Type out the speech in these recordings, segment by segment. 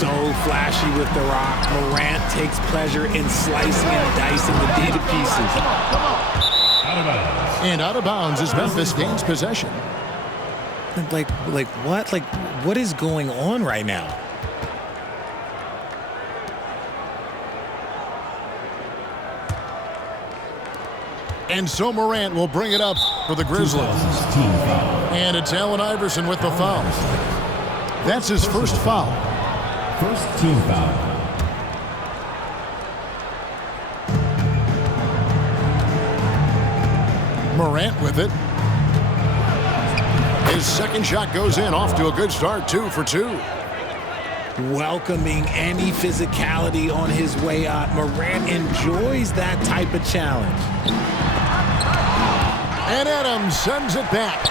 So flashy with the rock. Morant takes pleasure in slicing and dicing the D to pieces. And out of bounds as Memphis gains possession. Like what? Like, what is going on right now? And so Morant will bring it up for the Grizzlies. And it's Allen Iverson with the foul. That's his first foul. First team foul. Morant with it. His second shot goes in, off to a good start, 2 for 2. Welcoming any physicality on his way out. Morant enjoys that type of challenge. And Adams sends it back.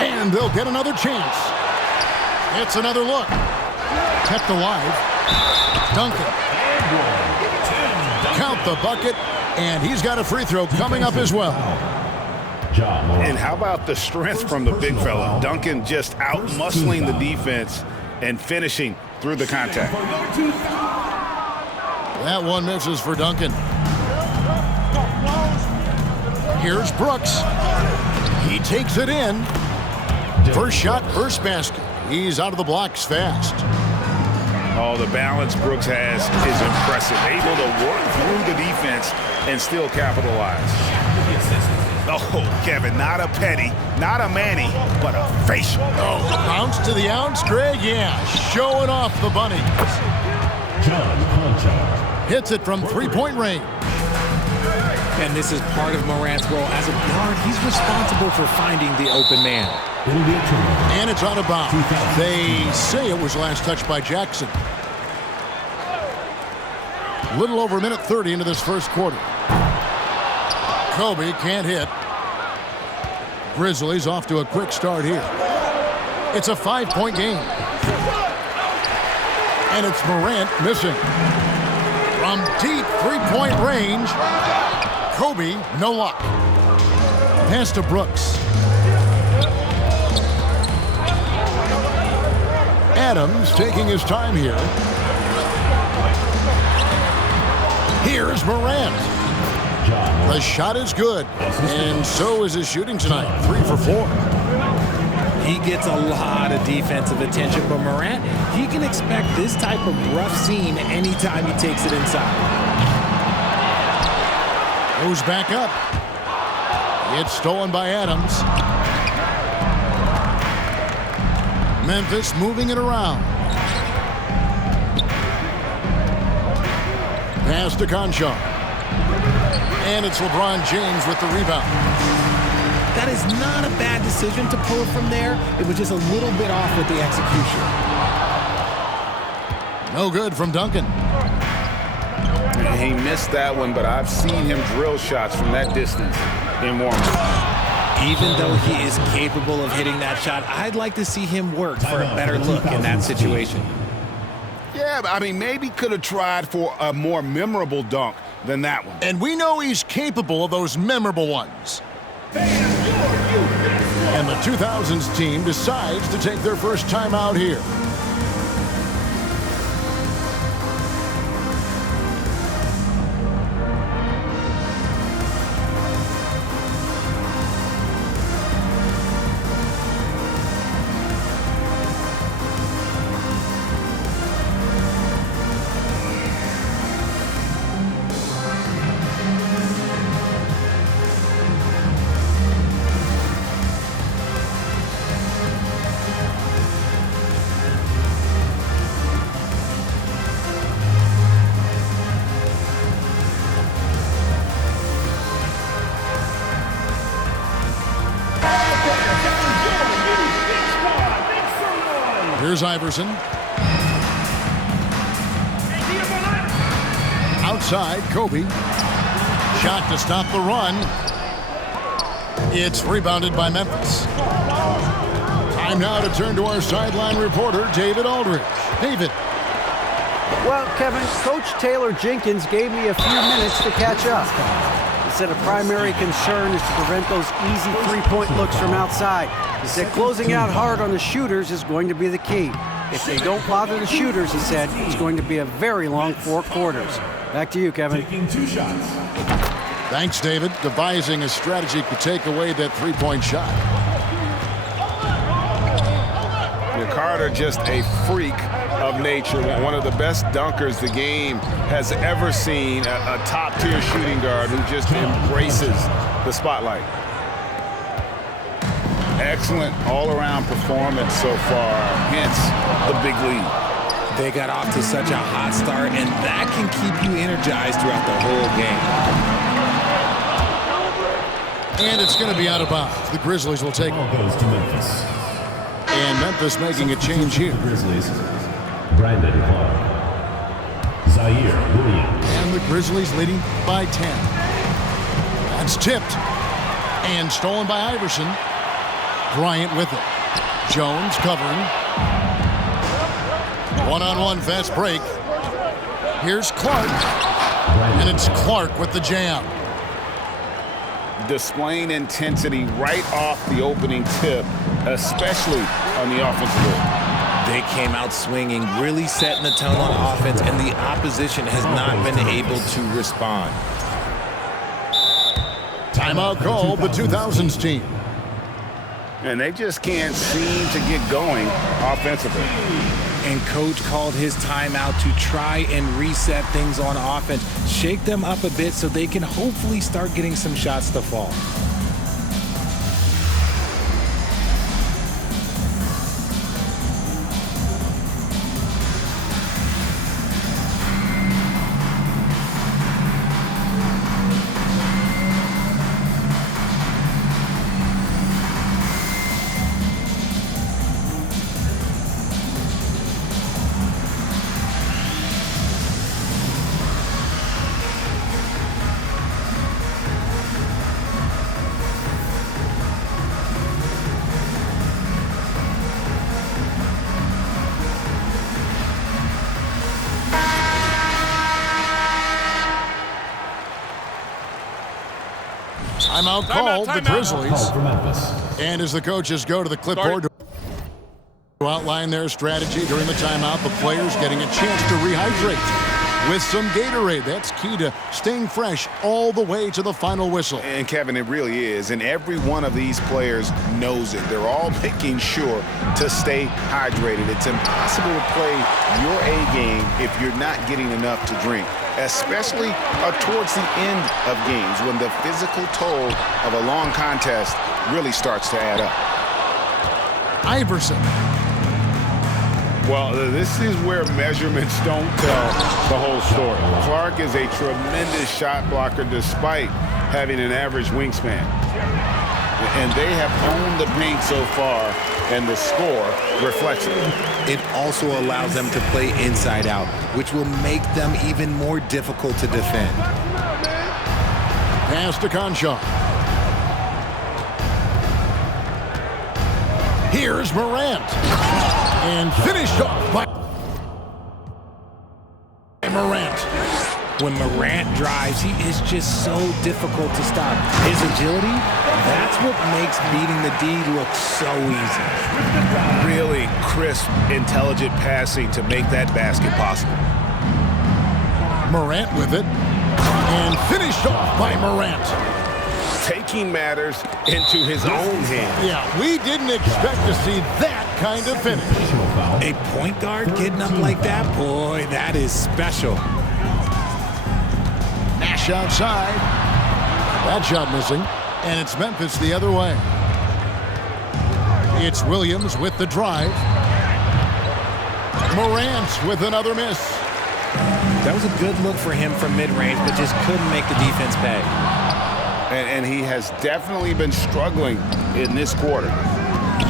And they'll get another chance. It's another look. Kept alive. Duncan. Count the bucket. And he's got a free throw coming up as well. And how about the strength from the big fella? Duncan just out-muscling the defense and finishing through the contact. That one misses for Duncan. Here's Brooks. He takes it in. First shot, first basket. He's out of the blocks fast. Oh, the balance Brooks has is impressive. Able to work through the defense and still capitalize. Oh, Kevin, not a penny, not a Manny, but a facial. Oh, bounce to the ounce, Greg. Yeah, showing off the bunnies. Hits it from three-point range. And this is part of Morant's role as a guard. He's responsible for finding the open man. And it's out of bounds. They say it was last touched by Jackson. A little over a minute 30 into this first quarter. Kobe can't hit. Grizzlies off to a quick start here. It's a 5-point game. And it's Morant missing. From deep three-point range, Kobe, no luck. Pass to Brooks. Adams taking his time here. Here's Morant. The shot is good, and so is his shooting tonight. 3 for 4. He gets a lot of defensive attention, but Morant, he can expect this type of rough scene anytime he takes it inside. Goes back up. It's stolen by Adams. Memphis moving it around. Pass to Conchar. And it's LeBron James with the rebound. That is not a bad decision to pull it from there. It was just a little bit off with the execution. No good from Duncan. He missed that one, but I've seen him drill shots from that distance in warm-up. Even though he is capable of hitting that shot, I'd like to see him work for a better look in that situation. Yeah, but I mean, maybe could have tried for a more memorable dunk than that one. And we know he's capable of those memorable ones. And the 2000s team decides to take their first time out here. Here's Iverson. Outside, Kobe. Shot to stop the run. It's rebounded by Memphis. Time now to turn to our sideline reporter, David Aldridge. David. Well, Kevin, Coach Taylor Jenkins gave me a few minutes to catch up. He said a primary concern is to prevent those easy three-point looks from outside. He said closing out hard on the shooters is going to be the key. If they don't bother the shooters, he said, it's going to be a very long 4 quarters. Back to you, Kevin. Taking 2 shots. Thanks, David. Devising a strategy to take away that three-point shot. Carter, just a freak of nature. One of the best dunkers the game has ever seen. A top-tier shooting guard who just embraces the spotlight. Excellent all-around performance so far, hence the big lead. They got off to such a hot start, and that can keep you energized throughout the whole game. And it's going to be out of bounds. The Grizzlies will take Ball goes to Memphis. And Memphis making a change here. Grizzlies. Brandon Clark. Zaire Williams. And the Grizzlies leading by 10. That's tipped. And stolen by Iverson. Bryant with it. Jones covering. One-on-one fast break. Here's Clark. And it's Clark with the jam. Displaying intensity right off the opening tip, especially on the offensive end. They came out swinging, really setting the tone on offense, and the opposition has not been able to respond. Timeout call, the 2000s team. And they just can't seem to get going offensively. And coach called his timeout to try and reset things on offense, shake them up a bit so they can hopefully start getting some shots to fall. Timeout called, the Grizzlies. Call for Memphis. And as the coaches go to the clipboard to outline their strategy during the timeout, the players getting a chance to rehydrate with some Gatorade. That's key to staying fresh all the way to the final whistle. And Kevin, it really is. And every one of these players knows it. They're all making sure to stay hydrated. It's impossible to play your A game if you're not getting enough to drink, especially towards the end of games when the physical toll of a long contest really starts to add up. Iverson. Well, this is where measurements don't tell the whole story. Clark is a tremendous shot blocker despite having an average wingspan. And they have owned the paint so far, and the score reflects it. It also allows them to play inside out, which will make them even more difficult to defend. Pass to Conchar. Here's Morant. And finished off by Morant. When Morant drives, he is just so difficult to stop. His agility, that's what makes beating the D look so easy. Really crisp, intelligent passing to make that basket possible. Morant with it. And finished off by Morant. Taking matters into his own hands. Yeah, we didn't expect to see that kind of finish. A point guard getting up like that, boy, that is special. Nash outside. That shot missing. And it's Memphis the other way. It's Williams with the drive. Morant with another miss. That was a good look for him from mid-range, but just couldn't make the defense pay. And he has definitely been struggling in this quarter.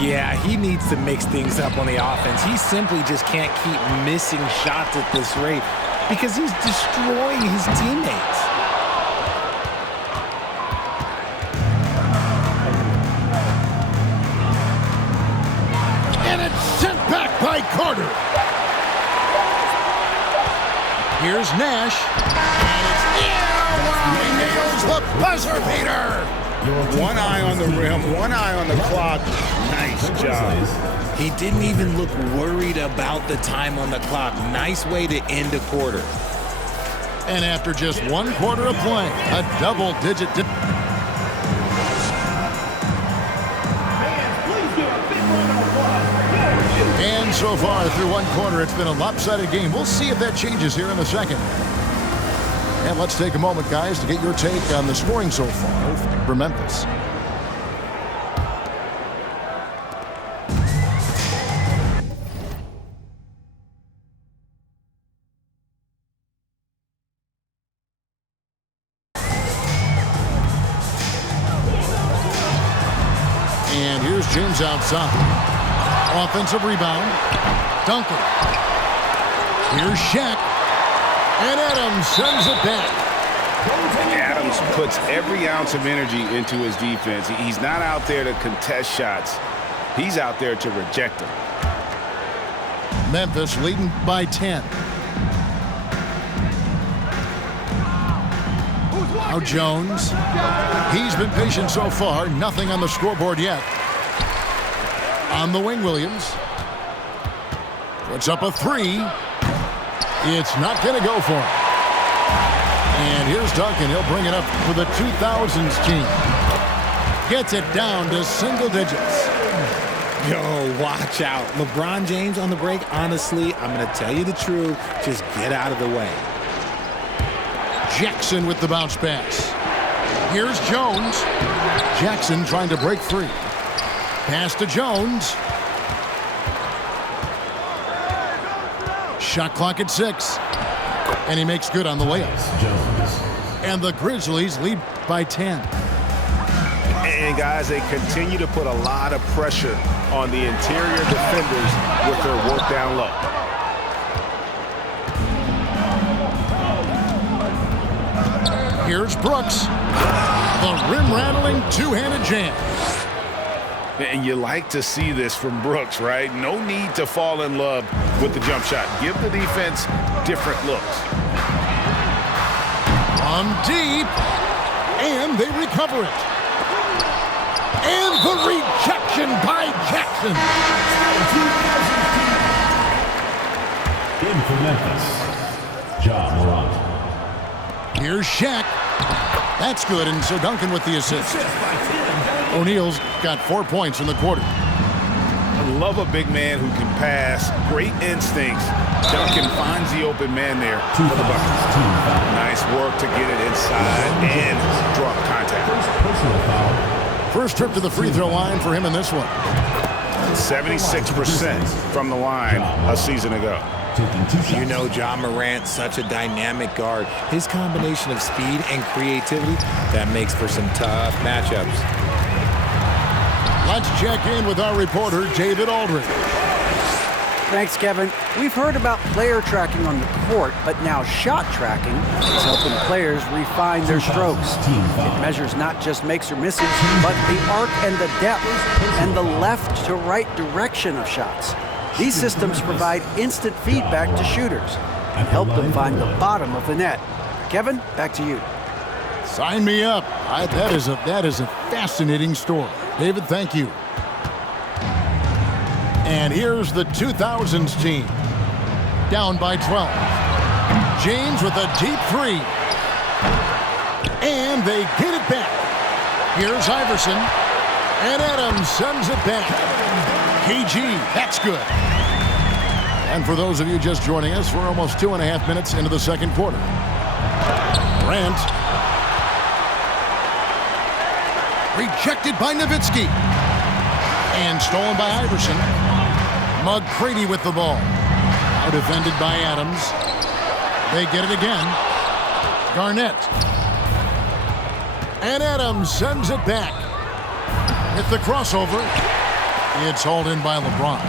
Yeah, he needs to mix things up on the offense. He simply just can't keep missing shots at this rate because he's destroying his teammates. And it's sent back by Carter. Here's Nash. And it's wow, he nails the buzzer beater. One eye on the rim, one eye on the clock. Nice job. He didn't even look worried about the time on the clock. Nice way to end a quarter. And after just 1 quarter of play, a double-digit. And so far through 1 quarter, it's been a lopsided game. We'll see if that changes here in the second. And let's take a moment, guys, to get your take on the scoring so far for Memphis. And here's James outside. Offensive rebound. Duncan. Here's Shaq. And Adams sends it back. Adams puts every ounce of energy into his defense. He's not out there to contest shots. He's out there to reject them. Memphis leading by 10. Now Jones. He's been patient so far. Nothing on the scoreboard yet. On the wing, Williams. Puts up a 3. It's not going to go for him. And here's Duncan. He'll bring it up for the 2000s team. Gets it down to single digits. Yo, watch out. LeBron James on the break, honestly, I'm going to tell you the truth. Just get out of the way. Jackson with the bounce pass. Here's Jones. Jackson trying to break free. Pass to Jones. Shot clock at 6. And he makes good on the layup. Jones. And the Grizzlies lead by 10. And guys, they continue to put a lot of pressure on the interior defenders with their work down low. Here's Brooks. The rim-rattling two-handed jam. And you like to see this from Brooks, right? No need to fall in love with the jump shot. Give the defense different looks. On deep. And they recover it. And the rejection by Jackson. In for Memphis, Ja Morant. Here's Shaq. That's good, and so Duncan with the assist. O'Neal's got 4 points in the quarter. I love a big man who can pass. Great instincts. Duncan finds the open man there for the bucket. Nice work to get it inside and draw contact. Personal foul. First trip to the free throw line for him in this one. 76% from the line a season ago. Taking 2 shots. You know Ja Morant, such a dynamic guard. His combination of speed and creativity, that makes for some tough matchups. Let's check in with our reporter, David Aldridge. Thanks, Kevin. We've heard about player tracking on the court, but now shot tracking is helping players refine their strokes. It measures not just makes or misses, but the arc and the depth and the left to right direction of shots. These systems provide instant feedback to shooters and help them find the bottom of the net. Kevin, back to you. Sign me up. That is a fascinating story. David, thank you. And here's the 2000s team. Down by 12. James with a deep 3. And they get it back. Here's Iverson. And Adams sends it back. KG, that's good. And for those of you just joining us, we're almost 2.5 minutes into the second quarter. Grant. Rejected by Nowitzki. And stolen by Iverson. McGrady with the ball. Now defended by Adams. They get it again. Garnett. And Adams sends it back. With the crossover. It's hauled in by LeBron.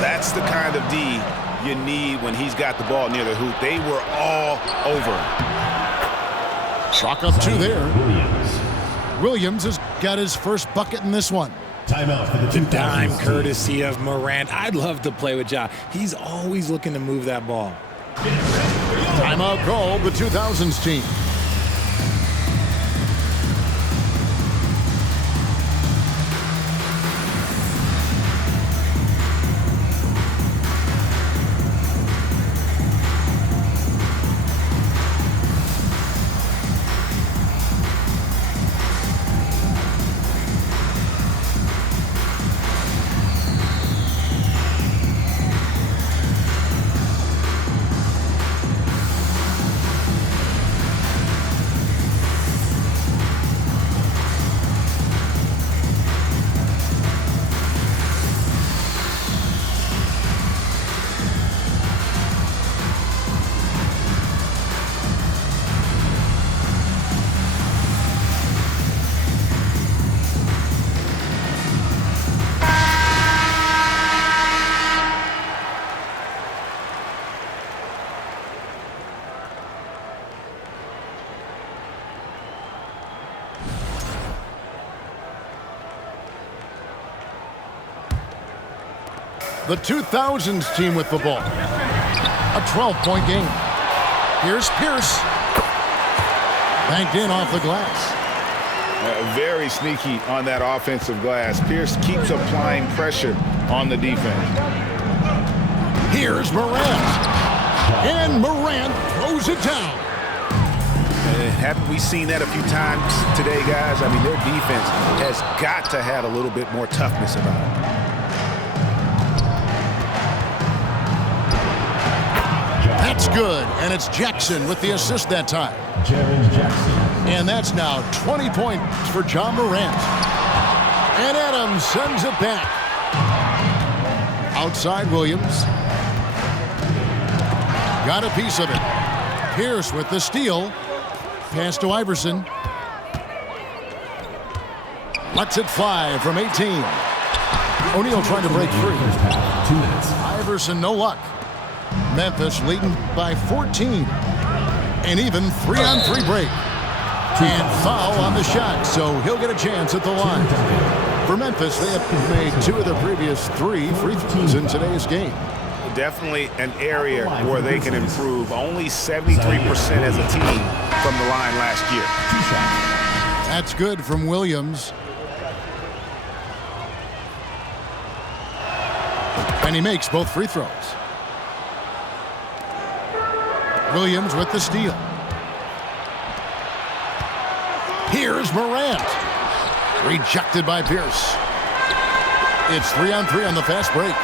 That's the kind of D you need when he's got the ball near the hoop. They were all over. Chalk up 2 there. Williams. Williams has got his first bucket in this one. Timeout for the 2000s Dime team. courtesy of Morant. I'd love to play with Ja. He's always looking to move that ball. Timeout called the 2000s team. The 2000s team with the ball. A 12-point game. Here's Pierce. Banked in off the glass. Very sneaky on that offensive glass. Pierce keeps applying pressure on the defense. Here's Morant. And Morant throws it down. Haven't we seen that a few times today, guys? I mean, their defense has got to have a little bit more toughness about it. That's good, and it's Jackson with the assist that time. Jaren Jackson. And that's now 20 points for John Morant. And Adams sends it back. Outside Williams. Got a piece of it. Pierce with the steal. Pass to Iverson. Lets it fly from 18. O'Neal trying to break free. 2 minutes. Iverson, no luck. Memphis leading by 14. And even 3-on-3 break. And foul on the shot, so he'll get a chance at the line. For Memphis, they have made 2 of their previous 3 free throws in today's game. Definitely an area where they can improve. Only 73% as a team from the line last year. 2 shots. That's good from Williams. And he makes both free throws. Williams with the steal. Here's Morant. Rejected by Pierce. It's 3-on-3 on the fast break.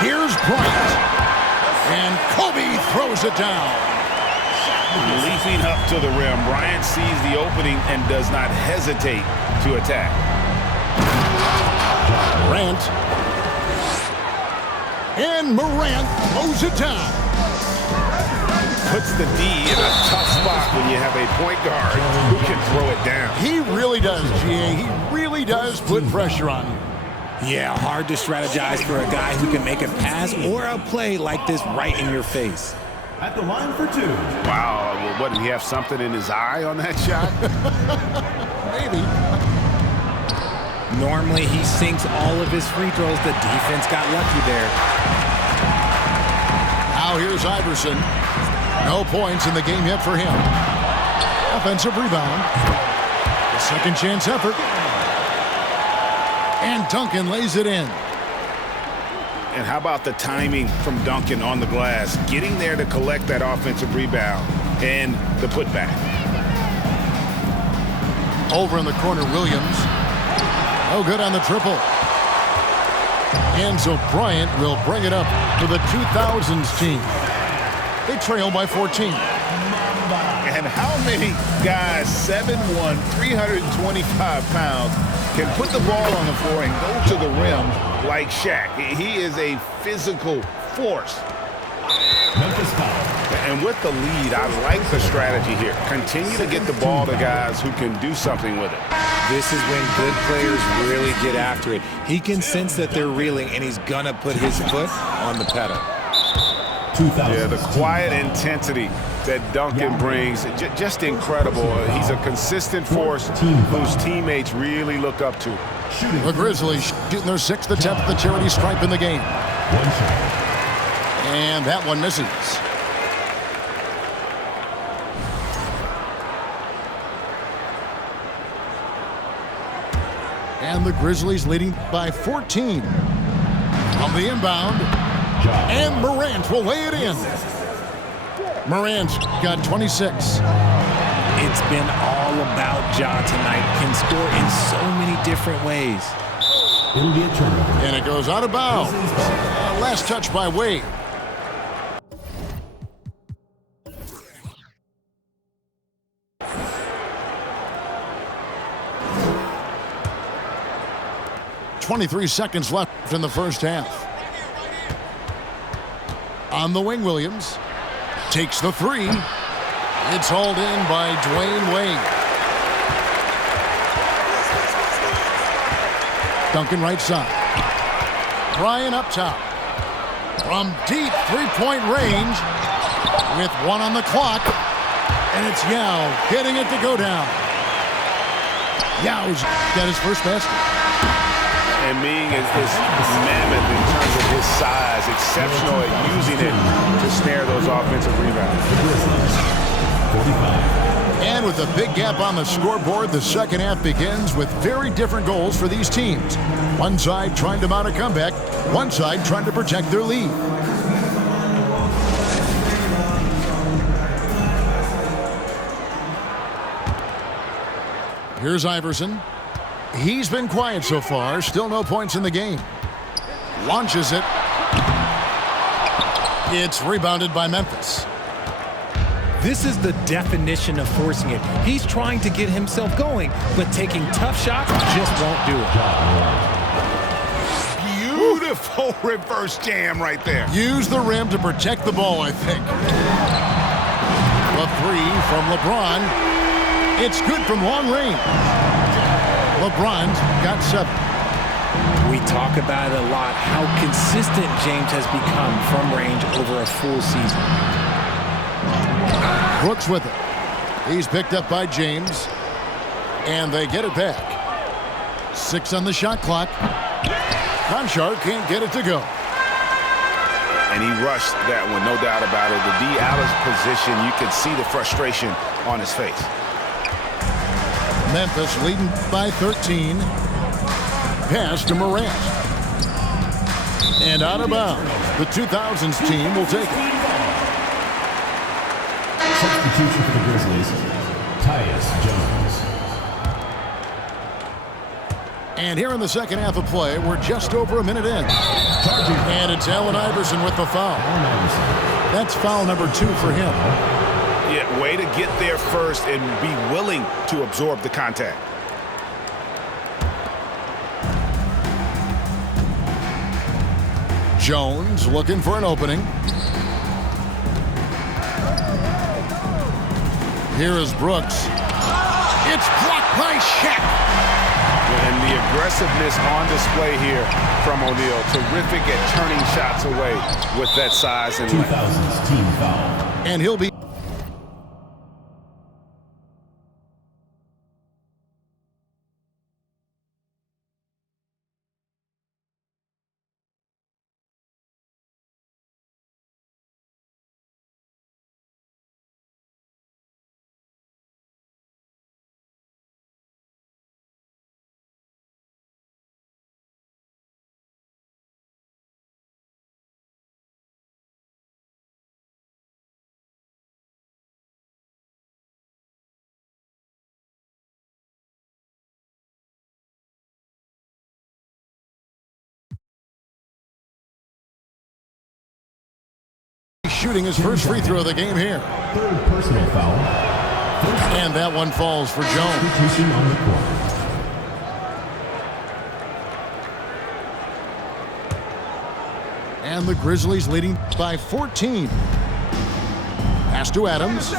Here's Bryant. And Kobe throws it down. Leaping up to the rim, Bryant sees the opening and does not hesitate to attack. Morant. And Morant throws it down. Puts the D in a tough spot when you have a point guard who can throw it down. He really does, G.A. He really does put pressure on him. Yeah, hard to strategize for a guy who can make a pass or a play like this right in your face. At the line for 2. Wow, well, what, did he have something in his eye on that shot? Maybe. Normally, he sinks all of his free throws. The defense got lucky there. Now here's Iverson. No points in the game yet for him. Offensive rebound. A second chance effort. And Duncan lays it in. And how about the timing from Duncan on the glass? Getting there to collect that offensive rebound and the putback. Over in the corner, Williams. No good on the triple. And so Bryant will bring it up to the 2000s team. They trail by 14. And how many guys, 7'1", 325 pounds, can put the ball on the floor and go to the rim like Shaq? He is a physical force. Memphis foul. And with the lead, I like the strategy here. Continue to get the ball to guys who can do something with it. This is when good players really get after it. He can sense that they're reeling, and he's going to put his foot on the pedal. 2000. Yeah, the quiet intensity that Duncan brings, just incredible. He's a consistent force whose teammates really look up to. The Grizzlies shooting their 6th attempt at the charity stripe in the game. 1 shot. And that one misses. And the Grizzlies leading by 14. On the inbound. And Morant will lay it in. Morant's got 26. It's been all about Ja tonight. Can score in so many different ways. It'll be a turnover. And it goes out of bounds. Last touch by Wade. .23 seconds left in the first half. On the wing, Williams takes the 3. It's hauled in by Dwayne Wade. Duncan right side. Bryant up top. From deep three-point range with 1 on the clock. And it's Yao getting it to go down. Yao's got his first basket. And Ming is mammoth in terms of his size, exceptional at using it to snare those offensive rebounds. 45. And with a big gap on the scoreboard, the second half begins with very different goals for these teams. One side trying to mount a comeback, one side trying to protect their lead. Here's Iverson. He's been quiet so far, still no points in the game. Launches it. It's rebounded by Memphis. This is the definition of forcing it. He's trying to get himself going, but taking tough shots just won't do it. Beautiful reverse jam right there. Use the rim to protect the ball, I think. The three from LeBron. It's good from long range. LeBron's got 7. We talk about it a lot, how consistent James has become from range over a full season. Brooks with it. He's picked up by James. And they get it back. 6 on the shot clock. Conchar can't get it to go. And he rushed that one, no doubt about it. The D. Alice position, you could see the frustration on his face. Memphis leading by 13. Pass to Morant. And out of bounds. The 2000s team will take it. Substitution for the Grizzlies, Tyus Jones. And here in the second half of play, we're just over a minute in. And it's Allen Iverson with the foul. That's foul number 2 for him. Yeah, way to get there first and be willing to absorb the contact. Jones looking for an opening. Here is Brooks. It's blocked by Shaq. And the aggressiveness on display here from O'Neal. Terrific at turning shots away with that size and length. 2000s team foul. And he'll be... shooting his first free throw of the game here. Third personal foul. And that one falls for Jones. Substitution on the court. And the Grizzlies leading by 14. Pass to Adams.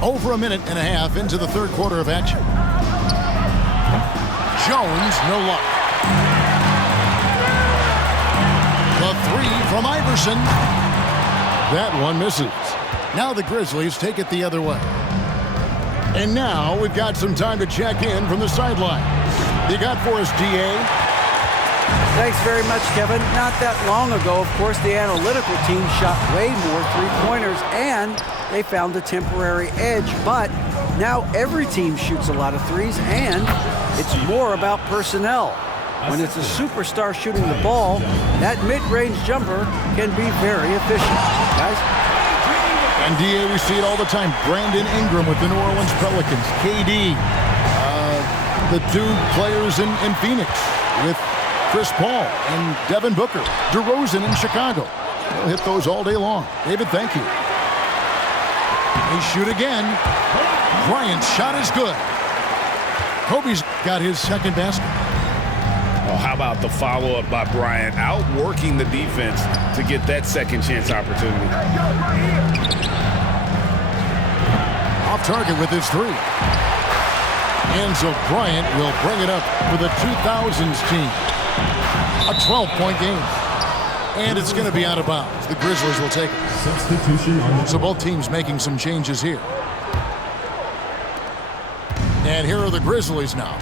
Over a minute and a half into the third quarter of action. Jones, no luck. The three from Iverson. That one misses. Now the Grizzlies take it the other way. And now we've got some time to check in from the sideline. You got for us, D.A.? Thanks very much, Kevin. Not that long ago, of course, the analytical team shot way more three-pointers, and they found a temporary edge. But now every team shoots a lot of threes, and it's more about personnel. When it's a superstar shooting the ball, that mid-range jumper can be very efficient. Guys? And D.A., we see it all the time. Brandon Ingram with the New Orleans Pelicans. KD, the two players in Phoenix with Chris Paul and Devin Booker. DeRozan in Chicago. They'll hit those all day long. David, thank you. They shoot again. Bryant's shot is good. Kobe's got his second basket. Oh, how about the follow-up by Bryant, outworking the defense to get that second chance opportunity. Off target with his three. And so Bryant will bring it up for the 2000s team. A 12-point game. And it's going to be out of bounds. The Grizzlies will take it. Substitution on the So both teams making some changes here. And here are the Grizzlies now.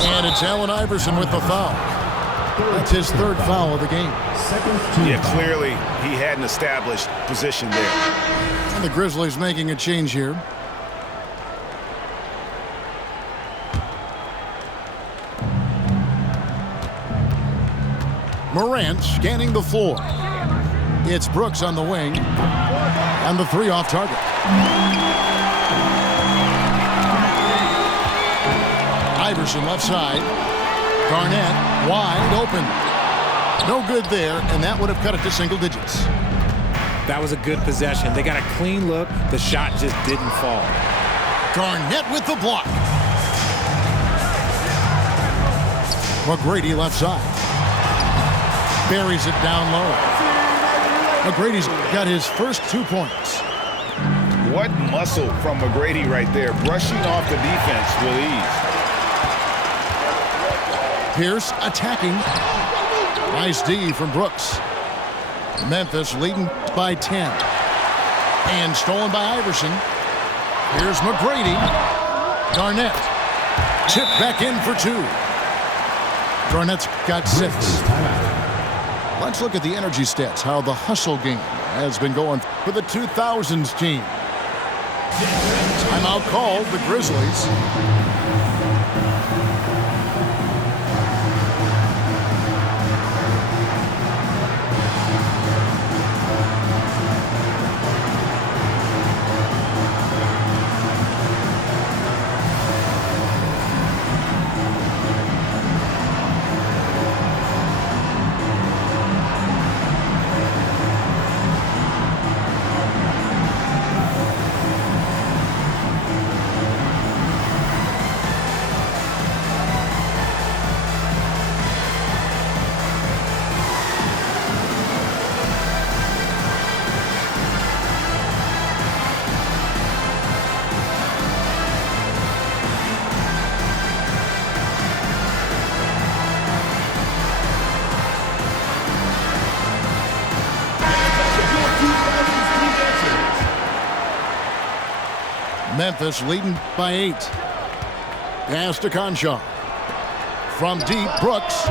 And it's Allen Iverson with the foul. That's his third foul of the game. Yeah, clearly he had an established position there. And the Grizzlies making a change here. Morant scanning the floor. It's Brooks on the wing. And the three off target. Iverson left side. Garnett wide open. No good there, and that would have cut it to single digits. That was a good possession. They got a clean look. The shot just didn't fall. Garnett with the block. McGrady left side. Buries it down low. McGrady's got his first 2 points. What muscle from McGrady right there, brushing off the defense with ease. Pierce attacking. Nice D from Brooks. Memphis leading by 10. And stolen by Iverson. Here's McGrady. Garnett. Chip back in for 2. Garnett's got 6. Let's look at the energy stats, how the hustle game has been going for the 2000s team. Timeout called, the Grizzlies. Memphis leading by 8. Pass to Conchar. From deep, Brooks.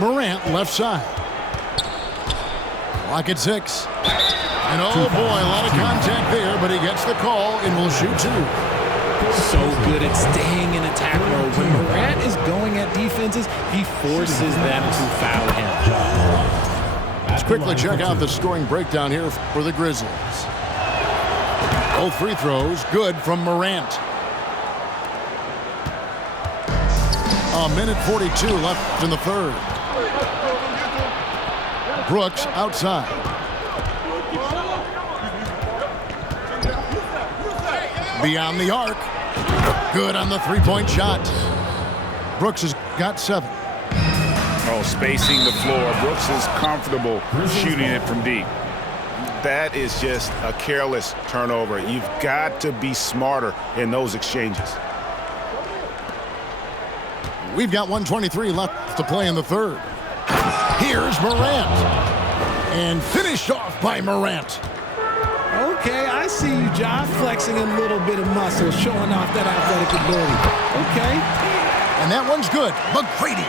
Morant left side. Clock at 6. And oh boy, a lot of contact there, but he gets the call and will shoot 2. So good at staying in attack mode. When Morant is going at defenses, he forces them to foul him. Let's quickly check out the scoring breakdown here for the Grizzlies. Both free throws good from Morant. A minute 42 left in the third. Brooks outside. Beyond the arc. Good on the three-point shot. Brooks has got 7. Oh, spacing the floor. Brooks is comfortable shooting it from deep. That is just a careless turnover. You've got to be smarter in those exchanges. We've got 1:23 left to play in the third. Here's Morant. And finished off by Morant. Okay, I see you, Ja, flexing a little bit of muscle, showing off that athletic ability. Okay. And that one's good. McGrady.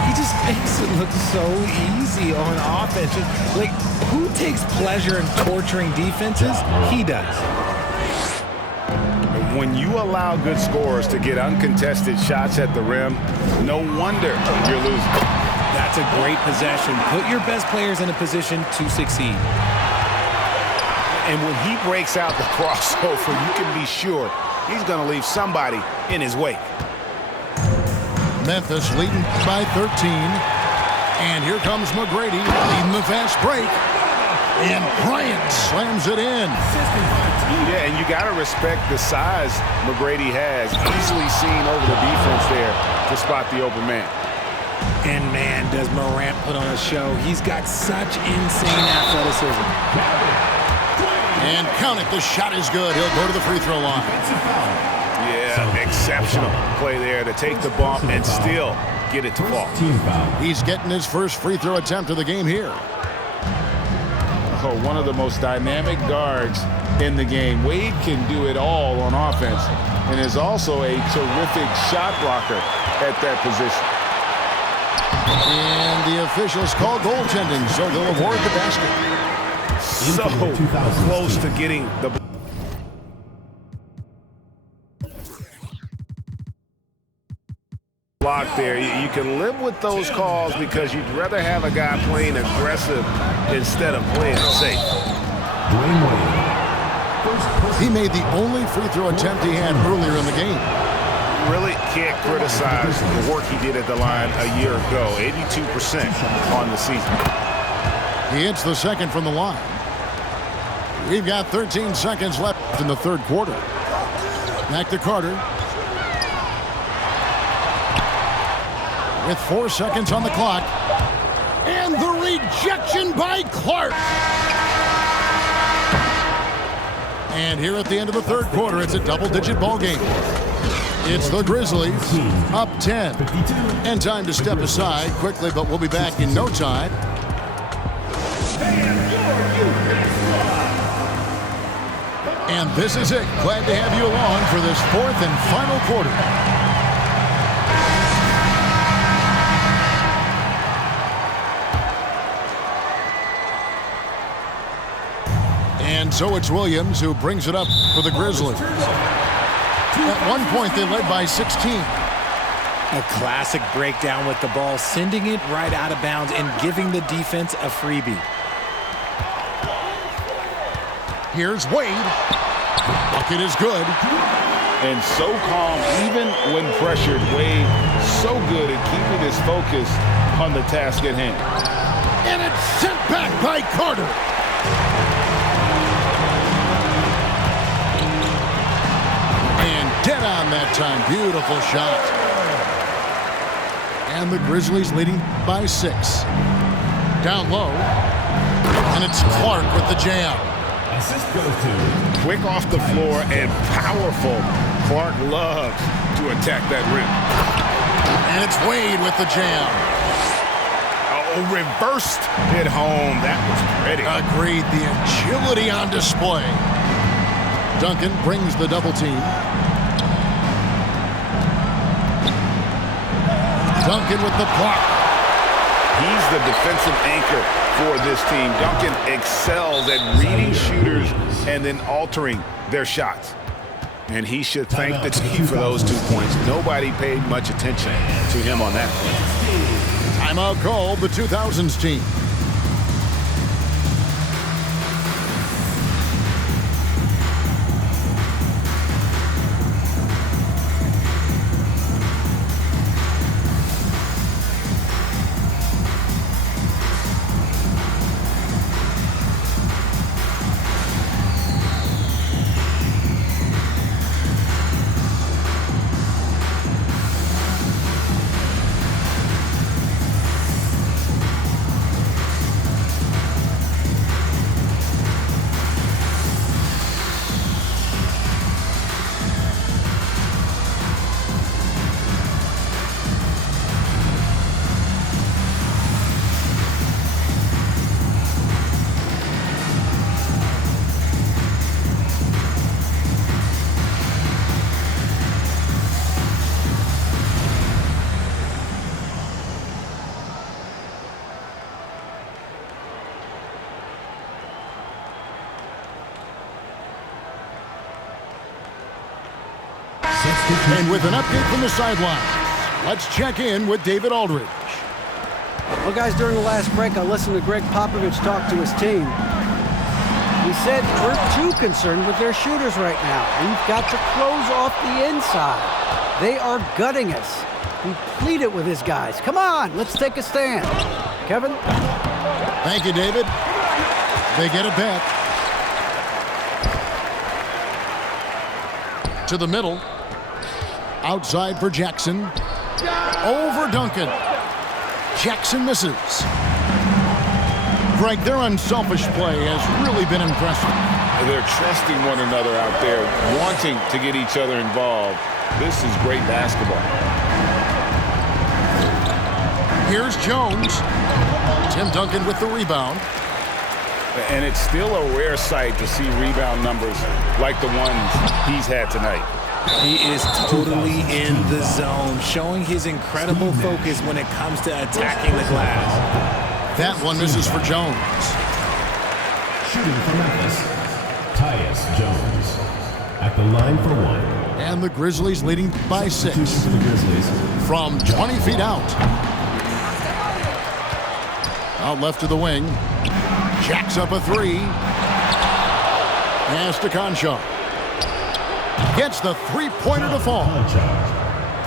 He just makes it look so easy on offense. Like, who takes pleasure in torturing defenses? He does. When you allow good scorers to get uncontested shots at the rim, no wonder you're losing. That's a great possession. Put your best players in a position to succeed. And when he breaks out the crossover, you can be sure he's going to leave somebody in his wake. Memphis leading by 13. And here comes McGrady leading the fast break. And Bryant slams it in. Yeah, and you got to respect the size McGrady has. Easily seen over the defense there to spot the open man. And man, does Morant put on a show. He's got such insane athleticism. And count it, the shot is good. He'll go to the free throw line. Yeah, exceptional play there to take the bump and still get it to fall. He's getting his first free throw attempt of the game here. Oh, one of the most dynamic guards in the game. Wade can do it all on offense and is also a terrific shot blocker at that position. And the officials call goaltending, so they'll award the basket. So close to getting the block there. You can live with those calls because you'd rather have a guy playing aggressive instead of playing safe. Dwayne Wade. He made the only free throw attempt he had earlier in the game. Really can't criticize the work he did at the line a year ago. 82% on the season. He hits the second from the line. We've got 13 seconds left in the third quarter. Back to Carter. With 4 seconds on the clock. And the rejection by Clark. And here at the end of the third quarter, it's a double-digit ball game. It's the Grizzlies up 10. And time to step aside quickly, but we'll be back in no time. And this is it. Glad to have you along for this fourth and final quarter. And so it's Williams who brings it up for the Grizzlies. At one point, they led by 16. A classic breakdown with the ball, sending it right out of bounds and giving the defense a freebie. Here's Wade. Bucket is good. And so calm, even when pressured. Wade so good at keeping his focus on the task at hand. And it's sent back by Carter. And dead on that time. Beautiful shot. And the Grizzlies leading by 6. Down low. And it's Clark with the jam. Assist goes to Quick off the floor and powerful. Clark loves to attack that rim. And it's Wade with the jam. Oh, reversed it home. That was pretty. Agreed. The agility on display. Duncan brings the double team. Duncan with the block. He's the defensive anchor for this team. Duncan excels at reading shooters and then altering their shots. And he should thank the team for those 2 points. Nobody paid much attention to him on that play. Timeout called the 2000s team. And with an update from the sideline, let's check in with David Aldridge. Well, guys, during the last break, I listened to Greg Popovich talk to his team. He said, we're too concerned with their shooters right now. We've got to close off the inside. They are gutting us. He pleaded with his guys. Come on, let's take a stand. Kevin? Thank you, David. They get it back. To the middle. Outside for Jackson. Over Duncan. Jackson misses. Greg, their unselfish play has really been impressive. They're trusting one another out there, wanting to get each other involved. This is great basketball. Here's Jones. Tim Duncan with the rebound. And it's still a rare sight to see rebound numbers like the ones he's had tonight. He is totally in the zone, showing his incredible focus when it comes to attacking the glass. That one misses for Jones. Shooting for Memphis, Tyus Jones. At the line for one. And the Grizzlies leading by 6. For the Grizzlies. From 20 feet out. Out left to the wing. Jacks up a 3. Pass to Concha. Gets the three-pointer to fall.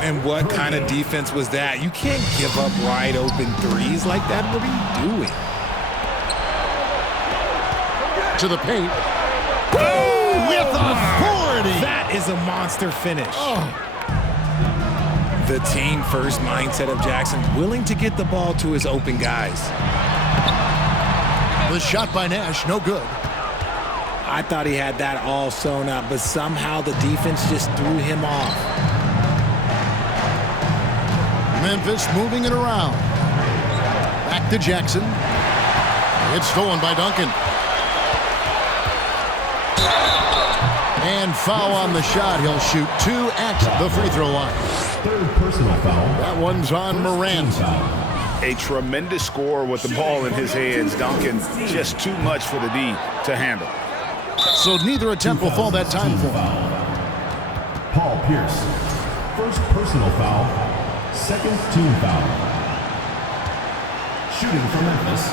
And what kind of defense was that? You can't give up wide open threes like that. What are you doing? To the paint. Oh, with authority. That is a monster finish. The team first mindset of Jackson, willing to get the ball to his open guys. The shot by Nash, no good. I thought he had that all sewn up, but somehow the defense just threw him off. Memphis moving it around. Back to Jackson. It's stolen by Duncan. And foul on the shot. He'll shoot 2 at the free throw line. Third personal foul. That one's on Morant. A tremendous scorer with the ball in his hands. Duncan, just too much for the D to handle. So neither attempt will fall that time for him. Paul Pierce. First personal foul. Second team foul. Shooting for Memphis,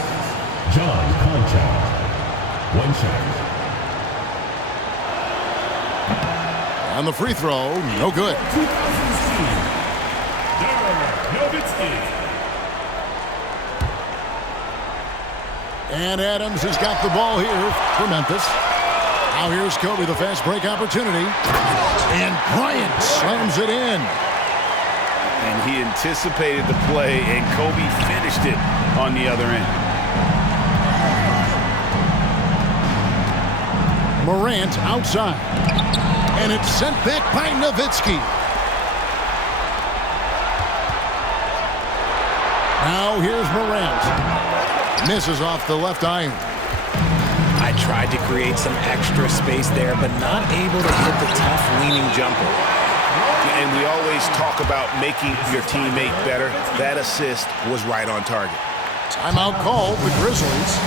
John Concha. One shot. On the free throw, no good. 2000's team, Dirk Nowitzki. And Adams has got the ball here for Memphis. Now here's Kobe, the fast break opportunity. And Bryant slams it in. And he anticipated the play, and Kobe finished it on the other end. Morant outside. And it's sent back by Nowitzki. Now here's Morant. Misses off the left iron. I tried to create some extra space there, but not able to hit the tough leaning jumper. And we always talk about making your teammate better. That assist was right on target. Timeout called, the Grizzlies.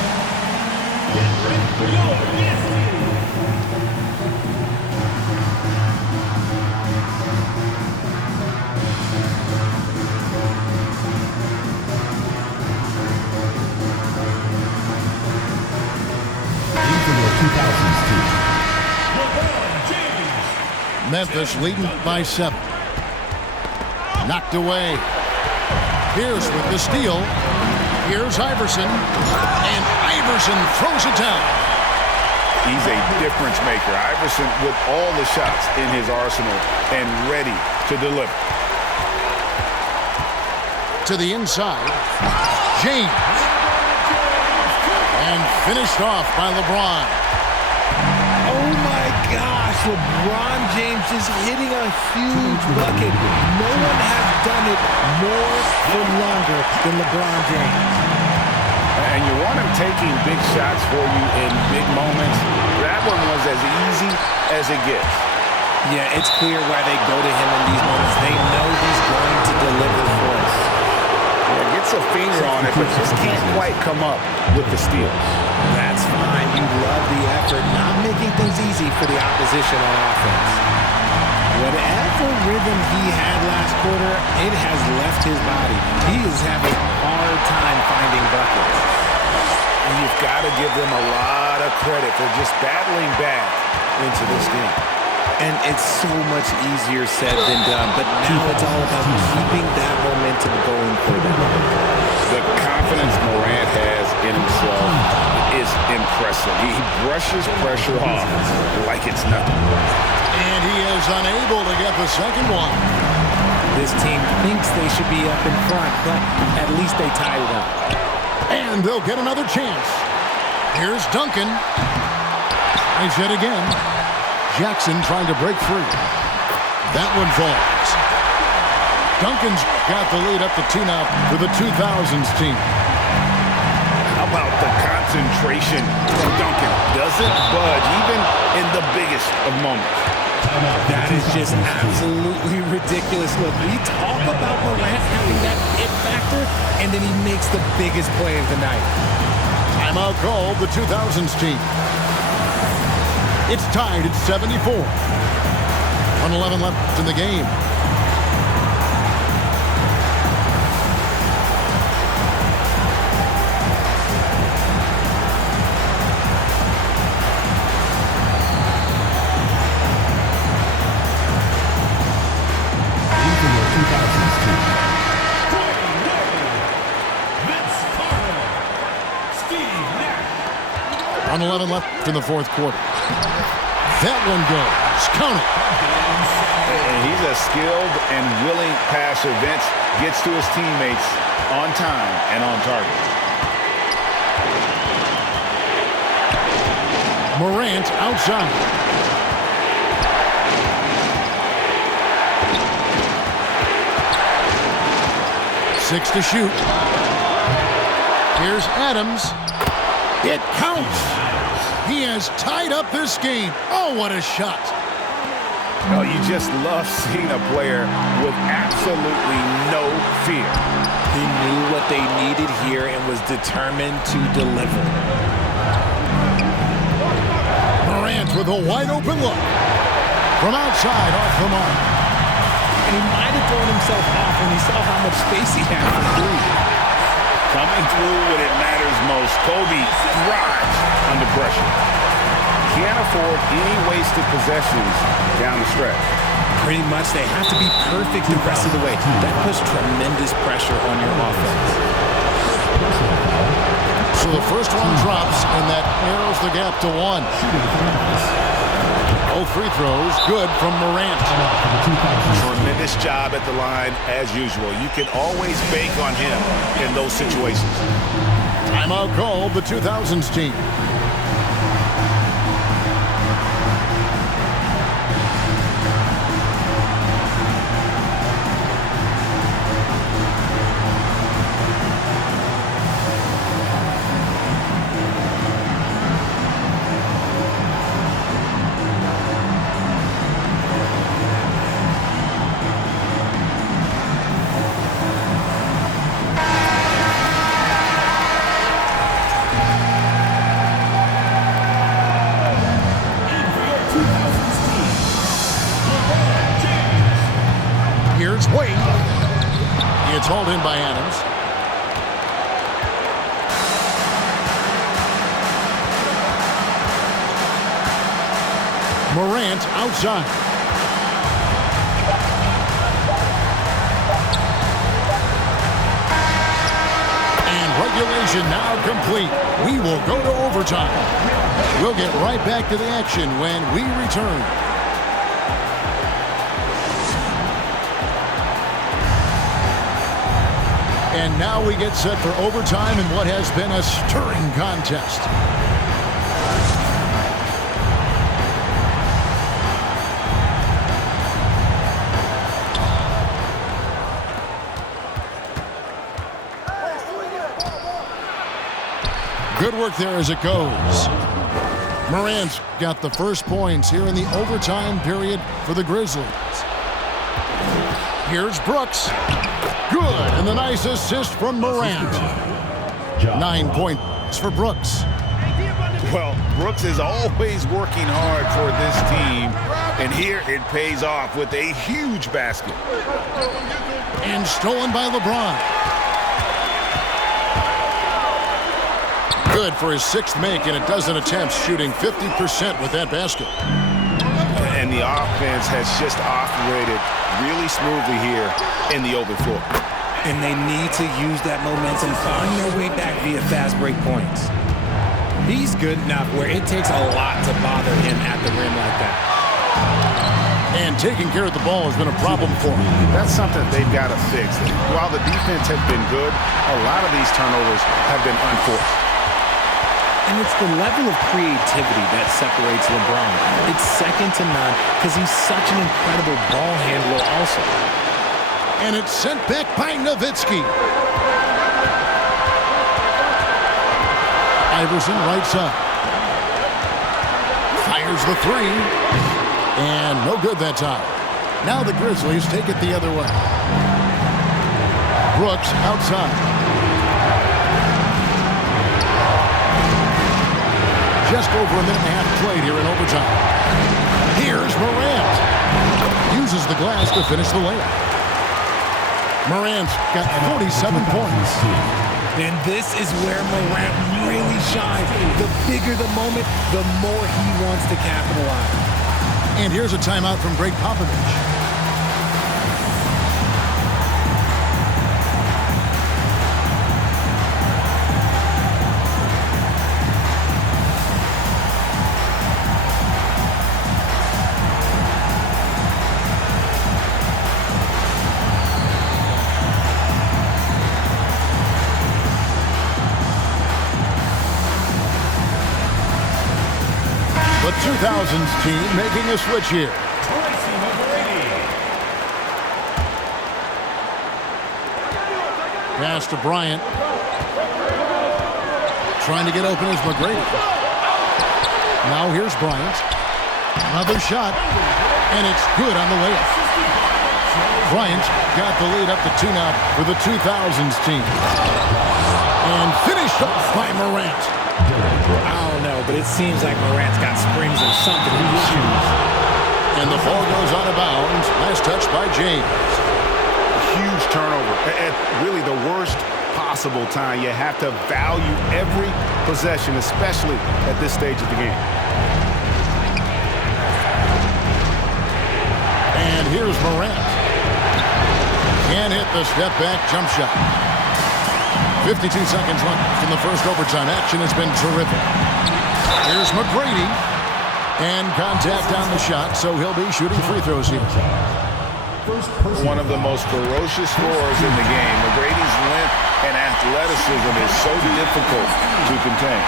Memphis leading by 7. Knocked away. Pierce with the steal. Here's Iverson. And Iverson throws it down. He's a difference maker. Iverson with all the shots in his arsenal and ready to deliver. To the inside. James. And finished off by LeBron. Oh my gosh, LeBron James is hitting a huge bucket. No one has done it more or longer than LeBron James. And you want him taking big shots for you in big moments. That one was as easy as it gets. Yeah, it's clear why they go to him in these moments. They know he's going to deliver for us. Yeah, gets a finger on it, but just can't quite come up with the steal. That's fine. You love the effort, not making things easy for the opposition on offense. Whatever rhythm he had last quarter, it has left his body. He is having a hard time finding buckets. And you've got to give them a lot of credit for just battling back into this game. And it's so much easier said than done, but now it's all about keeping that momentum going for them. The confidence Morant has in himself is impressive. He brushes pressure off like it's nothing. And he is unable to get the second one. This team thinks they should be up in front, but at least they tied it up. And they'll get another chance. Here's Duncan. Nice hit again. Jackson trying to break free. That one falls. Duncan's got the lead up to 2 now for the 2000s team. How about the concentration concentration from Duncan. Doesn't budge, even in the biggest of moments. That is just absolutely ridiculous. Look, we talk about Morant having that it factor, and then he makes the biggest play of the night. Timeout called the 2000s team. It's tied at 74. 1:11 left in the game. On 11 left in the fourth quarter. That one goes. Count it. And he's a skilled and willing passer. Vince gets to his teammates on time and on target. Morant outside. Six to shoot. Here's Adams. It counts. He has tied up this game. Oh, what a shot. Oh, you just love seeing a player with absolutely no fear. He knew what they needed here and was determined to deliver. Morant with a wide open look. From outside off the mark. And he might have thrown himself off when he saw how much space he had for three. Coming through when it matters most, Kobe thrives under pressure. Can't afford any wasted possessions down the stretch. Pretty much, they have to be perfect the rest of the way. That puts tremendous pressure on your offense. So the first one drops, and that narrows the gap to one. Both free throws good from Morant. Tremendous job at the line as usual. You can always bank on him in those situations. Timeout called the 2000s team. Here's Wade. It's hauled in by Adams. Morant outside. And regulation now complete. We will go to overtime. We'll get right back to the action when we return. And now we get set for overtime in what has been a stirring contest. Good work there as it goes. Morant's got the first points here in the overtime period for the Grizzlies. Here's Brooks. Good, and the nice assist from Morant. 9 points for Brooks. Well, Brooks is always working hard for this team, and here it pays off with a huge basket. And stolen by LeBron. Good for his sixth make and a dozen attempts, shooting 50% with that basket. And the offense has just operated really smoothly here in the open floor. And they need to use that momentum, find their way back via fast break points. He's good enough where it takes a lot to bother him at the rim like that. And taking care of the ball has been a problem for him. That's something they've got to fix. While the defense has been good, a lot of these turnovers have been unforced. And it's the level of creativity that separates LeBron. It's second to none because he's such an incredible ball handler also. And it's sent back by Nowitzki. Iverson right side. Fires the three. And no good that time. Now the Grizzlies take it the other way. Brooks outside. Just over a minute and a half played here in overtime. Here's Morant. Uses the glass to finish the layup. Morant's got 47 points. And this is where Morant really shines. The bigger the moment, the more he wants to capitalize. And here's a timeout from Greg Popovich. The 2000s team making a switch here. Pass to Bryant. Trying to get open is McGrady. Now here's Bryant. Another shot, and it's good on the layup. Bryant got the lead up to 2 now for the 2000s team. And finished off by Morant. I don't know, but it seems like Morant's got springs or something in his shoes. And the ball goes out of bounds. Last touch by James. Huge turnover. At really the worst possible time. You have to value every possession, especially at this stage of the game. And here's Morant. Can't hit the step-back jump shot. 52 seconds left in the first overtime. Action has been terrific. Here's McGrady. And contact on the shot, so he'll be shooting free throws here. One of the most ferocious scorers in the game. McGrady's length and athleticism is so difficult to contain.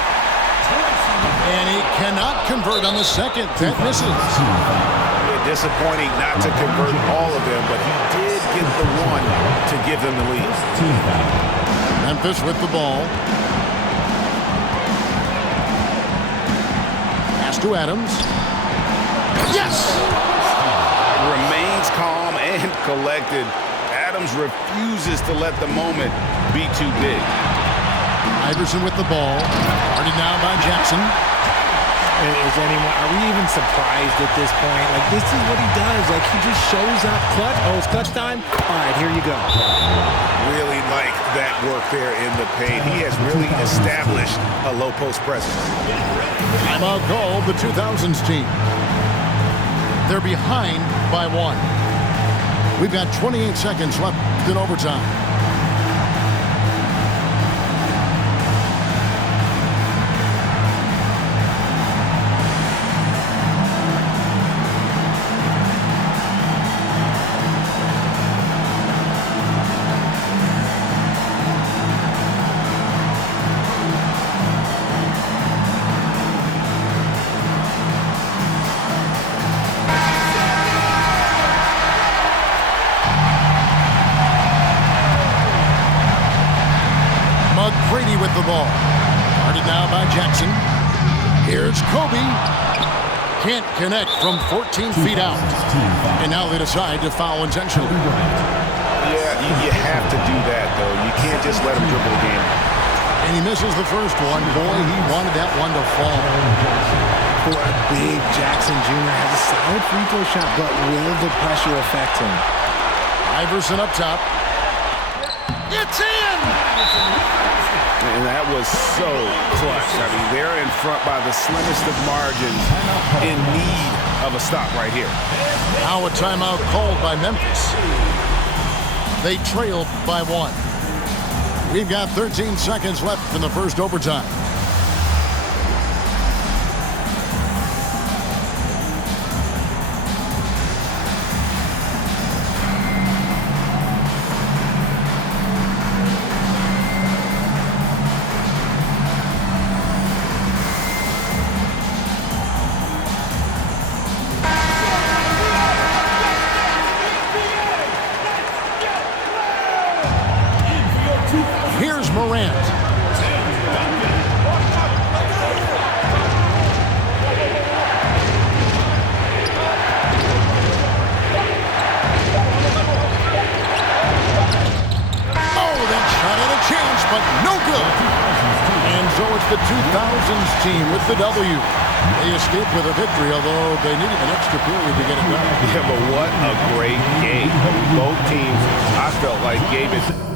And he cannot convert on the second. That misses. Disappointing not to convert all of them, but he did get the one to give them the lead. Memphis with the ball. Pass to Adams. Yes! Remains calm and collected. Adams refuses to let the moment be too big. Iverson with the ball. Guarded now by Jackson. Are we even surprised at this point? Like, this is what he does. Like, he just shows up clutch. Oh, it's clutch time? All right, here you go. Really like that work there in the paint. He has really established a low post presence. Timeout called the 2000s team. They're behind by 1. We've got 28 seconds left in overtime. McGrady with the ball. Guarded now by Jackson. Here's Kobe. Can't connect from 14 feet out. And now they decide to foul intentionally. Yeah, you have to do that, though. You can't just let him dribble the game. And he misses the first one. Boy, he wanted that one to fall. For a big Jackson Jr. has a solid free throw shot, but will the pressure affect him? Iverson up top. It's in! And that was so clutch. I mean, they're in front by the slimmest of margins, in need of a stop right here. Now a timeout called by Memphis. They trail by 1. We've got 13 seconds left in the first overtime. Here's Morant. good. And so it's the 2000s team with the W. They escaped with a victory, although they needed an extra period to get it done. Yeah, but what a great game. Both teams, I felt like, gave it